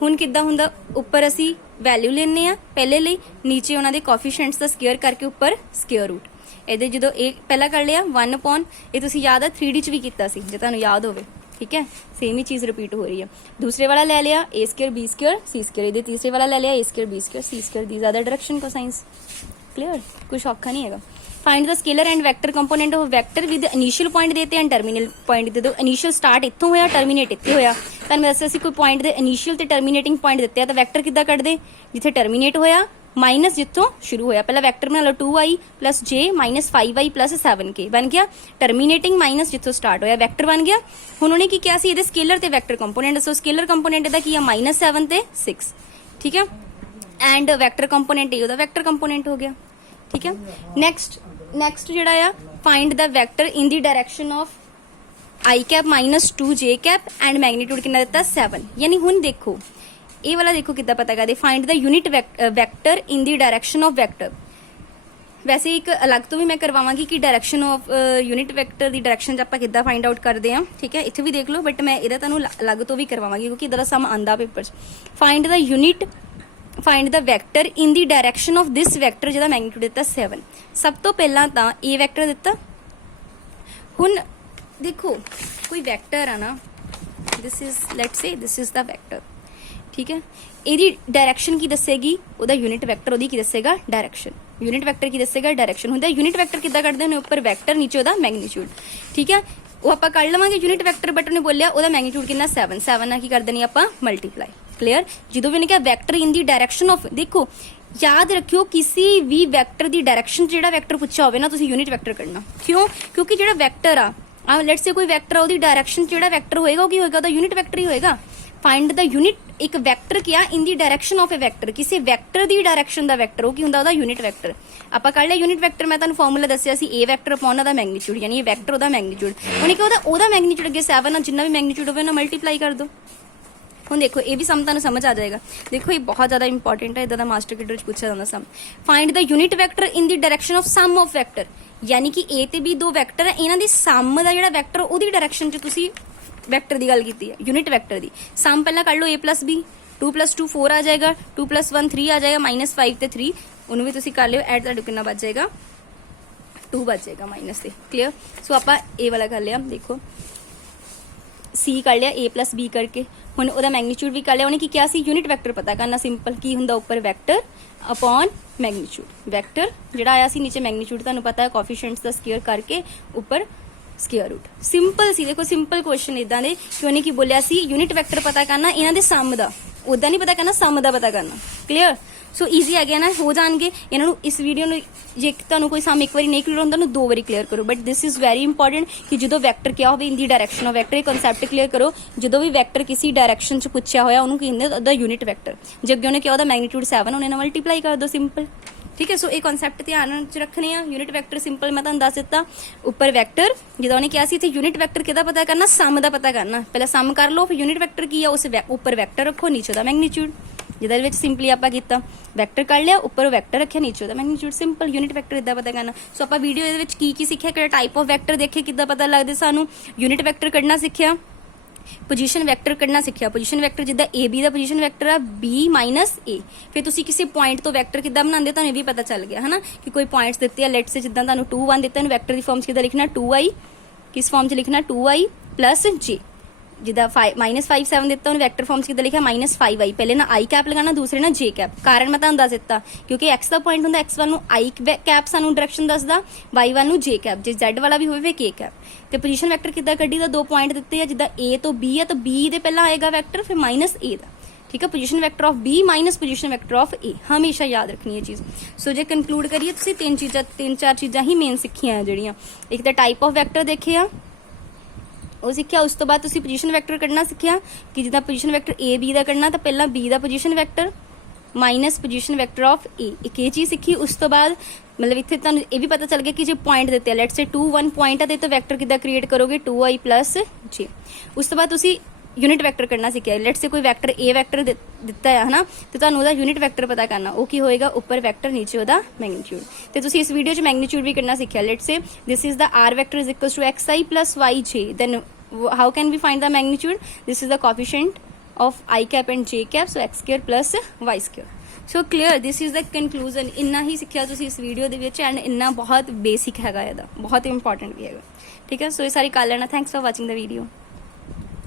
हुण किद्दां हुंदा उपर असी वैल्यू लेने आ पहले लिए नीचे उन्होंने कोफिशिएंट्स का स्केयर करके उपर स्केयर रूट ये जो एक पहला कर लिया 1 अपॉन ये तुसीं याद है 3D च भी किया सी जे तुहानू याद होवे ठीक है सेम ही चीज रिपीट हो रही है। दूसरे वाला ले लिया ए स्केयर बी स्केयर सी स्केयर तीसरे वाला ले लिया ए स्केयर बी स्केयर सी स्केयर दी ज्यादा डायरेक्शन को साइंस क्लियर कुछ औखा नहीं है। Find the scalar and vector component of vector with initial point देते हैं टर्मिनल पॉइंट दे दो। इनिशियल स्टार्ट इत्थों होया टर्मिनेट इत्थे होया तुहानू वैसे असीं कोई पॉइंट दे इनिशियल ते टर्मिनेटिंग पॉइंट दिते हैं तो वैक्टर किद्दां कढदे जिथे टर्मिनेट होया माइनस जितों शुरू होया पहला वैक्टर बना लो 2i plus j minus 5i plus 7k बन गया टर्मिनेटिंग माइनस जितों स्टार्ट होया वैक्टर बन गया। उन्होंने की किया सी इहदे स्केलर ते वैक्टर कंपोनेंट दसो स्केलर कंपोनेंट इहदा की है -7 ते 6 ठीक है एंड वैक्टर कंपोनेंट इहदा वैक्टर कंपोनेंट हो गया ठीक है। नैक्सट जिहड़ा आ find the vector in the direction of i cap -2j cap and magnitude कितना दिता 7 यानी हुण देखो ये वाला देखो कितना पता करते find the unit vector in the direction of vector. वैसे एक अलग तो भी मैं करवावांगी कि डायरेक्शन ऑफ यूनिट वैक्टर की डायरेक्शन आप किद्दां फाइंड आउट करते हैं ठीक है इत्थे भी देख लो बट मैं इहदा तुहानू अलग तो भी करवावांगी क्योंकि इहदा सम आंदा paper find the unit find the vector in the direction of this vector जिहदा मैग्नीट्यूड दिता 7। सब तो पहला तां ए वैक्टर दिता हुण देखो कोई वैक्टर है ना this is let's say this is the vector ठीक है ਇਹਦੀ डायरेक्शन की दसेगी ਉਹਦਾ यूनिट वैक्टर ਉਹਦੀ की दसेगा डायरेक्शन यूनिट वैक्टर की दसेगा डायरेक्शन ਹੁੰਦਾ यूनिट वैक्टर किद्दां ਕੱਢਦੇ ਨੇ ਉੱਪਰ वैक्टर नीचे ਉਹਦਾ मैग्नीट्यूड ठीक है ਉਹ ਆਪਾਂ ਕੱਢ ਲਵਾਂਗੇ यूनिट वैक्टर बट ਉਹਨੇ ਬੋਲਿਆ ਉਹਦਾ मैग्नीट्यूड ਕਿੰਨਾ 7 ਨਾਲ ਕੀ ਕਰ ਦੇਣੀ ਆਪਾਂ ਮਲਟੀਪਲਾਈ क्लियर ਜਦੋਂ ਵੀ ਨੇ ਕਿਹਾ vector in the direction of देखो याद रखियो किसी भी वैक्टर की डायरेक्शन ਜਿਹੜਾ वैक्टर ਪੁੱਛਿਆ ਹੋਵੇ ਨਾ ਤੁਸੀਂ यूनिट वैक्टर ਕੱਢਣਾ क्यों क्योंकि ਜਿਹੜਾ वैक्टर आ लेट्स से कोई वैक्टर ਉਹਦੀ डायरेक्शन ਜਿਹੜਾ वैक्टर होएगा ਉਹ ਕੀ ਹੋਏਗਾ ਉਹਦਾ यूनिट वैक्टर ही होएगा। फाइंड द यूनिट एक वैक्टर क्या in the direction of A vector किसी वैक्टर दी डायरेक्शन दा वैक्टर की हुंदा ओदा यूनिट वैक्टर आपां कर लिया यूनिट वैक्टर मैं तुहानू फार्मूला दस्सिया सी ए वैक्टर अपॉन ओदा मैग्नीट्यूड यानी ये वैक्टर ओदा मैग्नीट्यूड हुण कि ओदा मैग्नीट्यूड अगे 7 आ जिन्ना भी मैग्नीट्यूड होवे ना मल्टीप्लाई कर दो। हुण देखो ये भी सम तुहानू समझ आ जाएगा देखो ये बहुत ज्यादा इंपॉर्टेंट है इदा दा मास्टर किडर च पूछा जांदा sum. Find the unit vector in the direction of sum of vector यानी कि ए ते बी दो वैक्टर है इन्हां दी सम दा जिहड़ा वैक्टर ओदी डायरेक्शन च तुसीं वैक्टर की गल की है यूनिट वैक्टर की सम पहला कर लो a प्लस बी 2 + 2 4 आ जाएगा 2 + 1 3 आ जाएगा -5 ते 3 उन्होंने भी तुम कर लियो एड तुहाडा कितना बच जाएगा 2 बच जाएगा माइनस से क्लियर। सो आप ए वाला कर लिया देखो सी कर लिया a प्लस बी करके हुण ओहदा मैग्नीट्यूड भी कर लिया उन्हें क्या सी यूनिट वैक्टर पता करना सिंपल की हुंदा उपर वैक्टर अपॉन मैग्नीट्यूड वैक्टर जिहड़ा आया सी नीचे मैग्नीट्यूड तुहानू पता है कोफिशिएंट्स दा स्केयर करके उपर स्केयर रूट सिंपल सी देखो सिंपल क्वेश्चन इदां दे कि उन्हें की बोलिया सी यूनिट वैक्टर पता करना इन्हां दे सम दा उदा नहीं पता करना सम दा पता करना क्लियर। सो ईजी आ गया ना हो जाएंगे इन्हां नू इस वीडियो में जे तुहानू कोई सम एक बार नहीं क्लीयर होंदा 2 बार क्लीयर करो but this is very important कि जो वैक्टर क्या हो in the direction of vector concept clear करो जो भी वैक्टर किसी डायरेक्शन च पूछा होया उन्होंने कहते ओदा यूनिट वैक्टर जे अगे उन्हें क्या ओदा मैग्नीट्यूड 7 उन्हें मल्टीप्लाई कर दो सिंपल ठीक है। सो ये कॉन्सैप्ट ध्यान च रखने यूनिट वैक्टर सिंपल मैं तुहानू दस दिता उपर वैक्टर जो उन्हें क्या सी इत्थे यूनिट वैक्टर किहदा पता करना सम दा पता करना पहले सम कर लो फिर यूनिट वैक्टर की है उस उपर वैक्टर रखो नीचे दा मैग्नीट्यूड जिहदे विच सिंपली आपां कीता वैक्टर कर लिया उपर वैक्टर रखिया नीचे दा मैग्नीट्यूड सिंपल यूनिट वैक्टर इदा पता करना। सो आपां वीडियो इहदे विच की सीखिया किहड़ा टाइप ऑफ वैक्टर देखे किद्दां पता लगदे सानू यूनिट वैक्टर कढना सीखिया पोजीशन वैक्टर कढना सीखिया पोजीशन वैक्टर जिद्दां ए बी दा पोजीशन वैक्टर आ बी माइनस ए फिर तुसी किसी पॉइंट तो वैक्टर किद्दां बनांदे तुहानू भी पता चल गया है ना कि कोई पॉइंट्स दित्ते आ लेट से जिद्दां तुहानू 2 1 दित्ते ने वैक्टर दी फॉर्म च किद्दां लिखना 2i किस फॉर्म च लिखना 2i प्लस j जिदा -5 7 दिता उन्हें वैक्टर फॉर्म से लिखा -5i पहले ना आई कैप लगाना दूसरे ना जे कैप कारण मैं तुहानू दस दिता क्योंकि एक्स का पॉइंट होंदा एक्स वाल नू आई कैप सानू डायरेक्शन दसदा वाई वाल नू जे कैप जे जेड वाला भी होवे के कैप ते पोजीशन वैक्टर किद्दां कड्ढी दा 2 पॉइंट दिते आ जिदा ए तो बी है तो बी दे पहला आएगा वैक्टर फिर माइनस ए दा ठीक है position vector of B minus position vector of A हमेशा याद रखनी है चीज़। सो जे कंक्लूड करिए तीन चार चीज़ां ही मेन सीखियां जिहड़ियां एक तो टाइप ऑफ वैक्टर देखे आ ਉਹ ਸਿੱਖਿਆ। ਉਸ ਤੋਂ ਬਾਅਦ ਤੁਸੀਂ ਪੋਜੀਸ਼ਨ ਵੈਕਟਰ ਕੱਢਣਾ ਸਿੱਖਿਆ ਕਿ ਜਿੱਦਾਂ ਪੋਜੀਸ਼ਨ ਵੈਕਟਰ A B ਦਾ ਕੱਢਣਾ ਤਾਂ ਪਹਿਲਾਂ B the position vector minus position vector of A, ਇੱਕ ਇਹ ਚੀਜ਼ ਸਿੱਖੀ। ਉਸ ਤੋਂ ਬਾਅਦ ਮਤਲਬ ਇੱਥੇ ਤੁਹਾਨੂੰ ਇਹ ਵੀ ਪਤਾ ਚੱਲ ਗਿਆ ਕਿ ਜੇ ਪੁਆਇੰਟ ਦਿੱਤੇ ਆ, ਲੈਟਸ ਸੇ 2 1 ਪੁਆਇੰਟ ਆ ਤੇ ਤਾਂ ਵੈਕਟਰ ਕਿੱਦਾਂ ਕ੍ਰੀਏਟ ਕਰੋਗੇ 2i + j। ਉਸ ਤੋਂ ਬਾਅਦ ਤੁਸੀਂ ਯੂਨਿਟ ਵੈਕਟਰ ਕੱਢਣਾ ਸਿੱਖਿਆ। ਲੈਟਸ ਸੇ ਕੋਈ ਵੈਕਟਰ A ਵੈਕਟਰ ਦਿੱਤਾ ਹੈ ਹਨਾ, ਤੇ ਤੁਹਾਨੂੰ ਉਹਦਾ ਯੂਨਿਟ ਵੈਕਟਰ ਪਤਾ ਕਰਨਾ। ਉਹ ਕੀ ਹੋਏਗਾ, ਉੱਪਰ ਵੈਕਟਰ ਨੀਚੇ ਉਹਦਾ ਮੈਗਨੀਟਿਊਡ। ਤੇ ਤੁਸੀਂ ਇਸ ਵੀਡੀਓ 'ਚ ਮੈਗਨੀਟਿਊਡ ਵੀ ਕੱਢਣਾ ਸਿੱਖਿਆ। Let's say this is the r vector is equal to xi + yj, then how can we find the magnitude? This is the coefficient of I cap and j cap, so x square plus y square. So clear, this is the conclusion। ਇੰਨਾ ਹੀ ਸਿੱਖਿਆ ਤੁਸੀਂ ਇਸ video ਦੇ ਵਿੱਚ, and ਇੰਨਾ ਬਹੁਤ basic ਹੈਗਾ ਇਹਦਾ, ਬਹੁਤ ਇੰਪੋਰਟੈਂਟ ਵੀ ਹੈਗਾ। ਠੀਕ ਹੈ, ਸੋ ਇਹ ਸਾਰੀ ਕਰ ਲੈਣਾ। Thanks for watching the video.